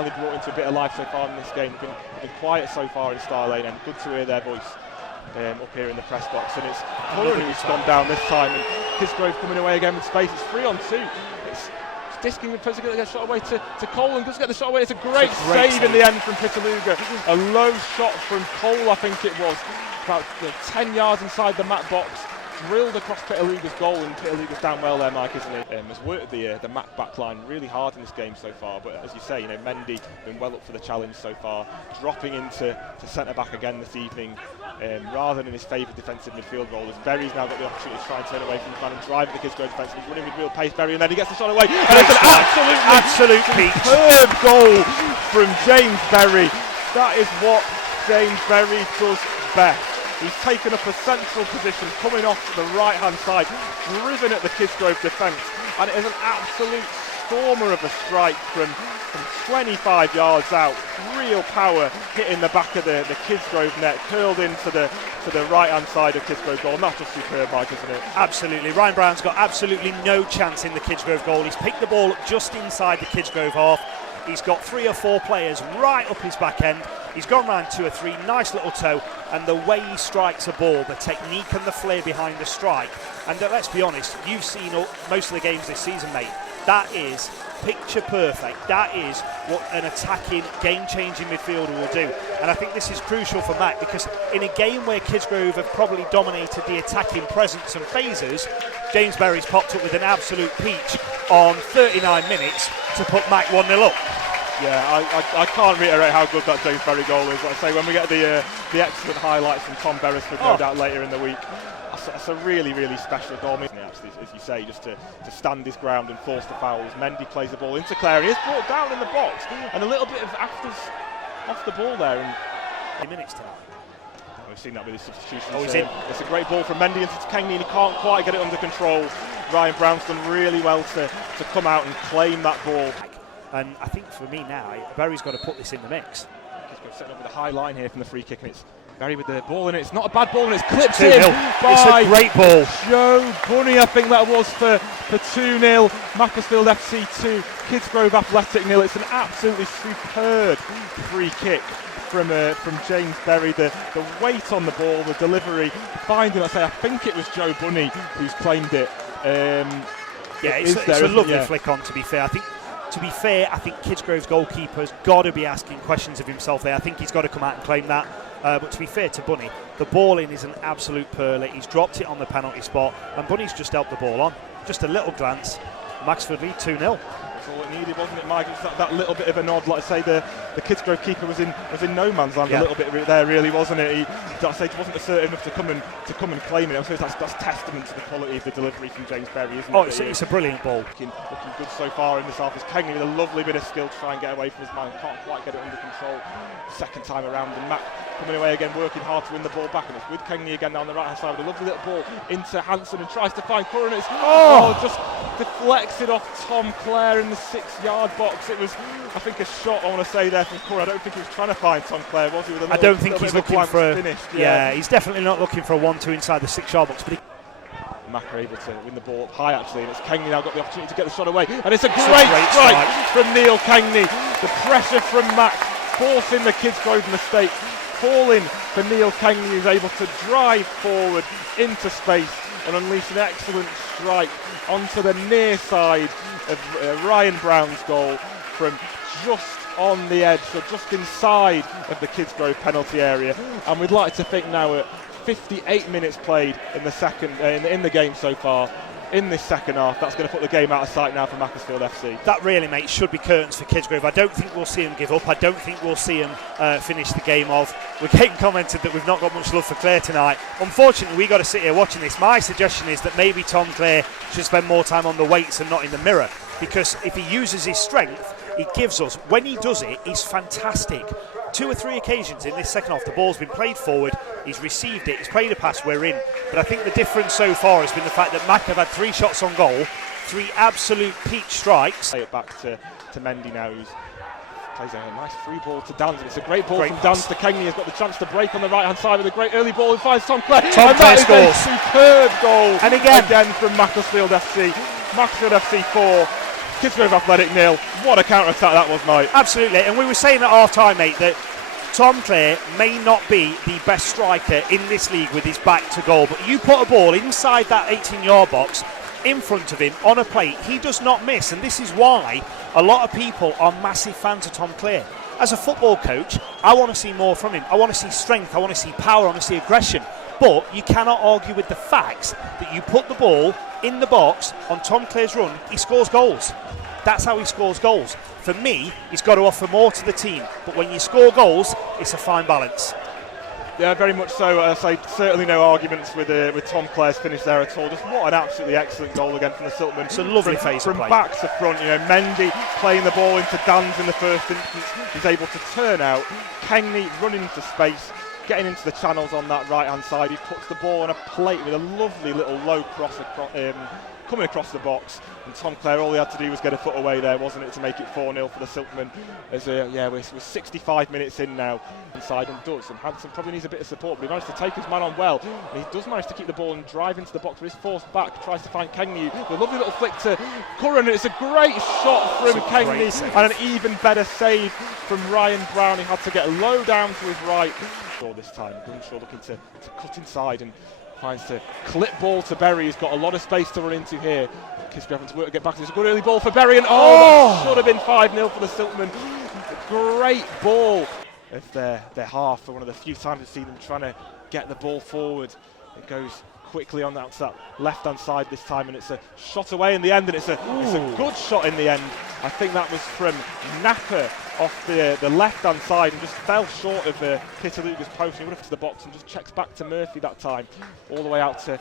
finally brought into a bit of life so far in this game. Been quiet so far in Star Lane, and good to hear their voice up here in the press box. And it's Curran who's gone down this time, and Kidsgrove coming away again with space. It's 3-on-2. It's disking with Pitaluga, gets shot away to Cole, and does get the shot away. It's a great save in the end from Pitaluga. A low shot from Cole, I think it was, about 10 yards inside the mat box. Drilled across Pitaluga's goal, and Pitaluga's down well there, Mike, isn't he? Has worked the Mac backline really hard in this game so far, but as you say, Mendy been well up for the challenge so far, dropping into centre back again this evening, rather than his favoured defensive midfield role. As Berry's now got the opportunity to try and turn away from the man and drive at the Kidsgrove defence. He's running with real pace, Berry, and then he gets the shot away, and it's an absolute superb goal from James Berry. That is what James Berry does best. He's taken up a central position, coming off to the right-hand side, driven at the Kidsgrove defence, and it is an absolute stormer of a strike from 25 yards out. Real power hitting the back of the Kidsgrove net, curled into the right-hand side of Kidsgrove goal, and that's just superb, Mike, isn't it? Absolutely. Ryan Brown's got absolutely no chance in the Kidsgrove goal. He's picked the ball up just inside the Kidsgrove half. He's got 3 or 4 players right up his back end. He's gone round 2 or 3, nice little toe, and the way he strikes a ball, the technique and the flair behind the strike. And let's be honest, you've seen most of the games this season, mate. That is picture perfect. That is what an attacking, game-changing midfielder will do. And I think this is crucial for Mac, because in a game where Kidsgrove have probably dominated the attacking presence and phases, James Berry's popped up with an absolute peach on 39 minutes to put Mac 1-0 up. Yeah, I can't reiterate how good that James Berry goal is. Like I say, when we get the excellent highlights from Tom Beresford, no doubt later in the week, that's a really, really special goal. Absolutely, as you say, just to stand his ground and force the fouls. Mendy plays the ball into Clare, and he is brought down in the box, and a little bit of afters off the ball there. And minutes tonight. We've seen that with his substitutions. Oh, he's in. It's a great ball from Mendy into Kengni, and he can't quite get it under control. Ryan Brown's done really well to come out and claim that ball. And I think for me now, Berry's got to put this in the mix. He's setting up with a high line here from the free kick, and it's Berry with the ball in it. It's not a bad ball, and it's clipped in by it's a great ball. Joe Bunney, I think that was for 2-0. Macclesfield FC 2, Kidsgrove Athletic 0. It's an absolutely superb free kick from James Berry. The weight on the ball, the delivery, finding, I think it was Joe Bunney who's claimed it. It's a lovely flick on, to be fair. To be fair, I think Kidsgrove's goalkeeper's got to be asking questions of himself there. I think he's got to come out and claim that. But to be fair to Bunney, the ball in is an absolute pearler. He's dropped it on the penalty spot, and Bunney's just helped the ball on. Just a little glance. Macclesfield lead 2-0. That's all it needed, wasn't it, Mike? It's that little bit of a nod. Like I say, the Kidsgrove keeper was in no man's land a little bit there, really, wasn't it? He wasn't assertive enough to come and claim it. I suppose that's testament to the quality of the delivery from James Berry, isn't it? It's a brilliant ball. Looking good so far in this half. It's Kengni with a lovely bit of skill to try and get away from his man. Can't quite get it under control. Second time around, and Mac coming away again, working hard to win the ball back, and it's with Kengni again down the right hand side with a lovely little ball into Hansen, and tries to find Curran. It's just deflects it off Tom Clare in the 6-yard box. It was, I think, a shot, I want to say, there from Curran. I don't think he was trying to find Tom Clare, was he? With I don't think he's looking for a finish. Yeah, he's definitely not looking for a 1-2 inside the 6-yard box. But Mac are able to win the ball up high, actually, and it's Kengni now got the opportunity to get the shot away, and it's a great strike from Neil Kengni. The pressure from Mac forcing the Kidsgrove mistake, falling for Neil Kengni, who's able to drive forward into space and unleash an excellent strike onto the near side of Ryan Brown's goal from just on the edge, so just inside of the Kidsgrove penalty area. And we'd like to think now at 58 minutes played in the second in the game so far, in this second half, that's going to put the game out of sight now for Macclesfield FC. That really, mate, should be curtains for Kidsgrove. I don't think we'll see them give up. I don't think we'll see them finish the game off. We're getting commented that we've not got much love for Clare tonight. Unfortunately, we've got to sit here watching this. My suggestion is that maybe Tom Clare should spend more time on the weights and not in the mirror, because if he uses his strength, he gives us, when he does it, he's fantastic. 2 or 3 occasions in this second half, the ball's been played forward, he's received it, he's played a pass, we're in. But I think the difference so far has been the fact that Mac have had 3 shots on goal, 3 absolute peach strikes. Play it back to Mendy now, who's plays a nice free ball to Danns. It's a great ball from Danns to Kengni. He's got the chance to break on the right hand side with a great early ball and finds Tom Clare. Tom Clare scores. A superb goal. And again from Macclesfield FC. Macclesfield FC 4, Kidsgrove Athletic 0. What a counter-attack that was, mate. Absolutely, and we were saying at half-time, mate, that Tom Clare may not be the best striker in this league with his back to goal, but you put a ball inside that 18-yard box in front of him on a plate, he does not miss, and this is why a lot of people are massive fans of Tom Clare. As a football coach, I want to see more from him. I want to see strength, I want to see power, I want to see aggression. But you cannot argue with the facts that you put the ball in the box on Tom Clare's run, he scores goals. That's how he scores goals. For me, he's got to offer more to the team. But when you score goals, it's a fine balance. Yeah, very much so. I say certainly no arguments with Tom Clare's finish there at all. Just what an absolutely excellent goal again from the Silkmen. It's a lovely phase of from play. Back to front, Mendy playing the ball into Danns in the first instance. He's able to turn out. Kengni running into space, getting into the channels on that right-hand side. He puts the ball on a plate with a lovely little low cross coming across the box. And Tom Clare, all he had to do was get a foot away there, wasn't it, to make it 4-0 for the Silkmen. As we're 65 minutes in now inside and does. And Hanson probably needs a bit of support, but he managed to take his man on well. And he does manage to keep the ball and drive into the box, but he's forced back, tries to find Kengni. A lovely little flick to Curran, and it's a great shot from Kengni, and an even better save from Ryan Brown. He had to get low down to his right. This time, Gunshaw looking to cut inside and finds the clip ball to Berry. He's got a lot of space to run into here. Kidsgrove having to work to get back. There's a good early ball for Berry, and that should have been 5-0 for the Silkmen. Great ball of their half for one of the few times we've seen them trying to get the ball forward. It goes quickly on that left-hand side this time, and it's a shot away in the end, and it's a good shot in the end. I think that was from Napa off the left-hand side and just fell short of Pitaluga's post. He would have to the box and just checks back to Murphy that time, all the way out to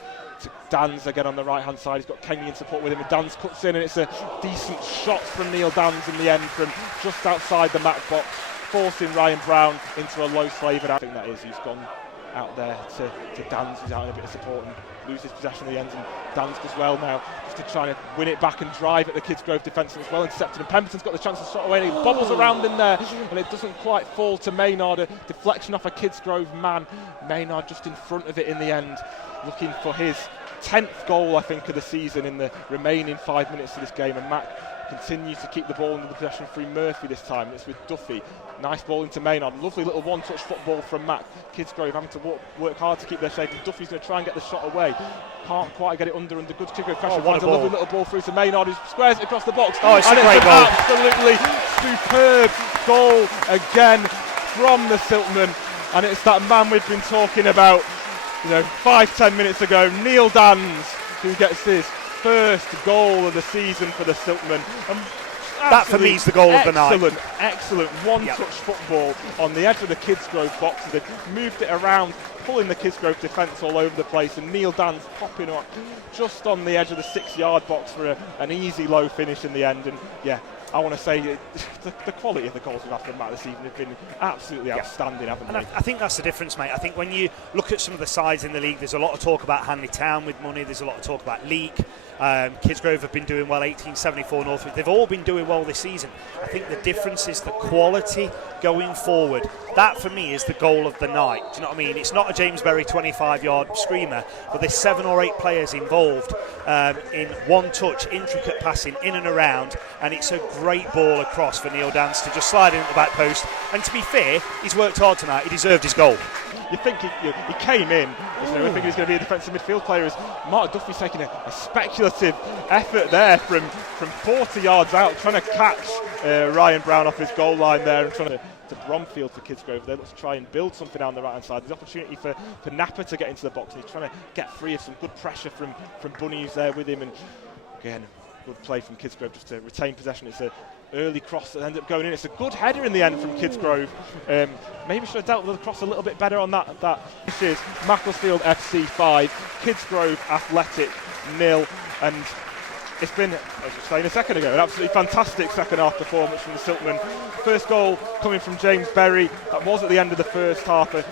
Danns again on the right-hand side. He's got Kengni in support with him, and Danns cuts in, and it's a decent shot from Neil Danns in the end from just outside the Mac box, forcing Ryan Brown into a low slaver. I think that is, he's gone out there to Danns, who's out in a bit of support and loses possession at the end, and Danns does well now just to try to win it back and drive at the Kidsgrove defence. It's well intercepted, and Pemberton's got the chance to shot away, and he bobbles around in there, and it doesn't quite fall to Maynard. A deflection off a Kidsgrove man. Maynard just in front of it in the end, looking for his 10th goal, I think, of the season in the remaining 5 minutes of this game, and Mac continues to keep the ball under the possession through Murphy this time. It's with Duffy. Nice ball into Maynard. Lovely little one-touch football from Mac. Kidsgrove having to work hard to keep their shape, and Duffy's going to try and get the shot away. Can't quite get it under good Kidsgrove pressure. Finds a lovely little ball through to Maynard, who squares it across the box. Oh, it's a great goal. Absolutely superb goal again from the Silkmen, and it's that man we've been talking about 5-10 minutes ago, Neil Danns, who gets his first goal of the season for the Silkmen. That for me is the goal of the night. Excellent one-touch football on the edge of the Kidsgrove box. They've moved it around, pulling the Kidsgrove defence all over the place, and Neil Danns popping up just on the edge of the 6-yard box for an easy low finish in the end. And I want to say the quality of the goals we've had from Matt this evening have been absolutely outstanding, haven't they? And I think that's the difference, mate. I think when you look at some of the sides in the league, there's a lot of talk about Hanley Town with money, there's a lot of talk about Leek. Kidsgrove have been doing well, 1874 Northwood. They've all been doing well this season. I think the difference is the quality going forward. That, for me, is the goal of the night. Do you know what I mean? It's not a James Berry 25-yard screamer, but there's 7 or 8 players involved in one-touch, intricate passing in and around, and it's a great ball across for Neil Danns to just slide in at the back post. And to be fair, he's worked hard tonight. He deserved his goal. You think he came in, I think he was going to be a defensive midfield player, as Mark Duffy's taking a speculative effort there from 40 yards out, trying to catch Ryan Brown off his goal line there, and trying to Bromfield for Kidsgrove. They look to try and build something down the right hand side. There's opportunity for Napa to get into the box, and he's trying to get free of some good pressure from Bunney, who's there with him. And again, good play from Kidsgrove just to retain possession. It's an early cross that ended up going in. It's a good header in the end from Kidsgrove. Maybe should have dealt with the cross a little bit better on that. This is Macclesfield FC 5, Kidsgrove Athletic 0, and it's been, as I was saying a second ago, an absolutely fantastic second half performance from the Silkmen. First goal coming from James Berry. That was at the end of the first half. A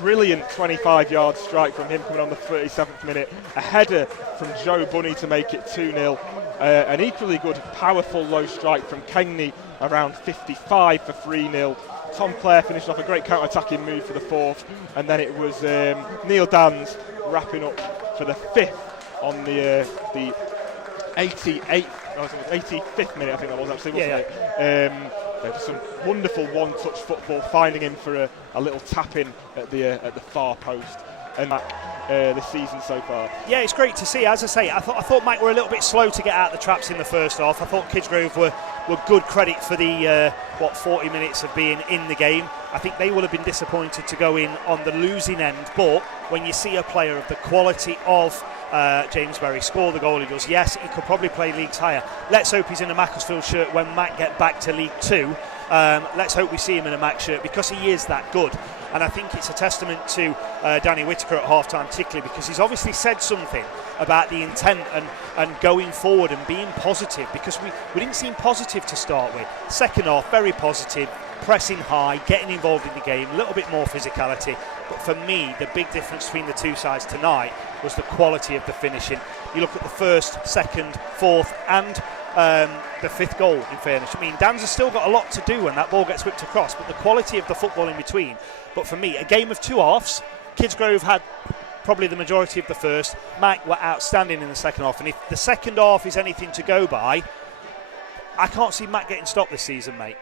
brilliant 25-yard strike from him coming on the 37th minute. A header from Joe Bunney to make it 2-0. An equally good, powerful low strike from Kengni around 55 for 3-0. Tom Clare finished off a great counter-attacking move for the 4th, and then it was Neil Danns wrapping up for the 5th on the 88th 85th minute, I think that was actually, wasn't it? Just some wonderful one-touch football, finding him for a little tap-in at the far post, and this season so far. Yeah, it's great to see. As I say, I thought Mike were a little bit slow to get out the traps in the first half. I thought Kidsgrove were good credit for the 40 minutes of being in the game. I think they will have been disappointed to go in on the losing end, but when you see a player of the quality of James Berry score the goal he does, yes, he could probably play leagues higher. Let's hope he's in a Macclesfield shirt when Mac get back to League 2. Let's hope we see him in a Mac shirt, because he is that good. And I think it's a testament to Danny Whitaker at half-time, particularly because he's obviously said something about the intent and going forward and being positive, because we didn't seem positive to start with. Second half, very positive, pressing high, getting involved in the game, a little bit more physicality. But for me, the big difference between the two sides tonight was the quality of the finishing. You look at the first, second, fourth and the fifth goal, in fairness. I mean, Danns has still got a lot to do when that ball gets whipped across, but the quality of the football in between. But for me, a game of two halves. Kidsgrove had probably the majority of the first. Mac were outstanding in the second half, and if the second half is anything to go by, I can't see Mac getting stopped this season, mate.